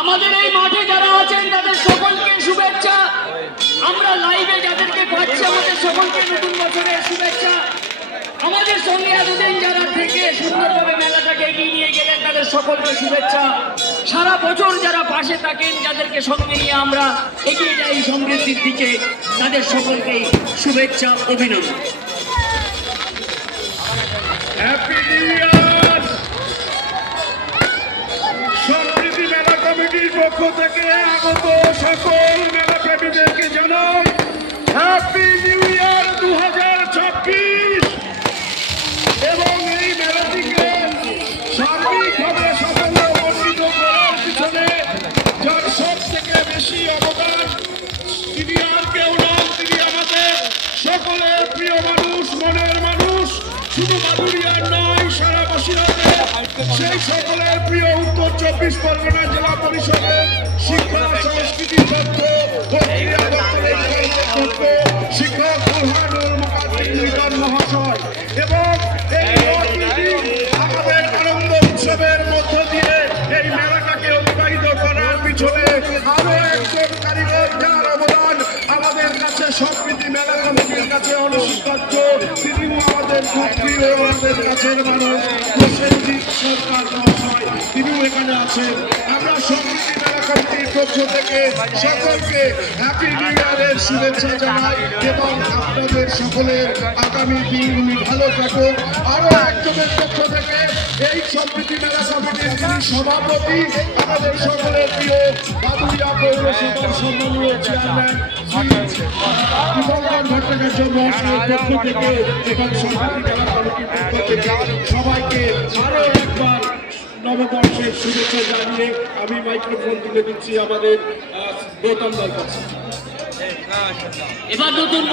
আমাদের এই মাঠে যারা আছেন তাদের সকলকে শুভেচ্ছা। আমরা লাইভে যাদেরকে পাচ্ছি আমাদের সকলকে নতুন বছরের শুভেচ্ছা। আমাদের সঙ্গে এতদিন যারা থেকে সুন্দরভাবে মেলাটাকে এগিয়ে নিয়ে গেলেন তাদের সকলকে শুভেচ্ছা। সারা বছর যারা পাশে থাকেন, যাদেরকে সঙ্গে নিয়ে আমরা এগিয়ে যাই সমৃদ্ধির দিকে, তাদের সকলকেই শুভেচ্ছা, অভিনন্দন। Happy new year. সমৃদ্ধি মেলা কমিটির পক্ষ থেকে আগত সকল মেলা প্রেমীদেরকে জানাই হ্যাপি নিউ ইয়ার 2026। এবং এই মেলাটিকে সার্বিকভাবে সাফল্যমণ্ডিত করার পিছনে যার সব থেকে বেশি অবদান, তিনি আর কেউ নন, তিনি আমাদের সকলের প্রিয় মানুষ, মনের মানুষ, শুধু মাধুরিয়ার নয় সারা বসিরহাটে সেই সকলের প্রিয় উত্তর 24 পরগনা জেলা পরিষদের শিক্ষা সংস্কৃতি তথ্য ও ক্রীড়া দপ্তরের শিক্ষক বুরহানুল মুকাদ্দিম মহাশয়। এবং এই আমাদের আনন্দ উৎসবের মধ্য দিয়ে এই মেলাটাকে উৎসাহিত করার পিছনে আরো একজন কারিগর যার অবদান আমাদের কাছে সম্প্রীতি মেলা কমিটির কাছে অনস্বীকার্য। তিনিও আমাদের খুব প্রিয়, আমাদের কাছের মানুষ প্রসেনজিৎ সরকার মহাশয়, তিনিও এখানে আছেন। আমরা সম্প্রীতি মেলা কমিটির পক্ষ থেকে সকলকে হ্যাপি নিউ ইয়ারের শুভেচ্ছা জানাই এবং আপনাদের সকলের আগামী দিনগুলি ভালো কাটুক। আরো একজনের পক্ষ থেকে এই সম্প্রীতি মেলা কমিটির যিনি সভাপতি, আমাদের সকলের প্রিয় বাদুড়িয়া পৌরসভার সম্মানীয় চেয়ারম্যান দীপঙ্কর ভট্টাচার্য মহাশয়ের পক্ষ থেকে এবং সম্প্রীতি মেলা কমিটির পক্ষ থেকে সবাইকে আরো একবার নববর্ষের শুভেচ্ছা জানিয়ে আমি মাইক্রোফোন তুলে দিচ্ছি আমাদের গৌতম দল কাছে। এবার নতুন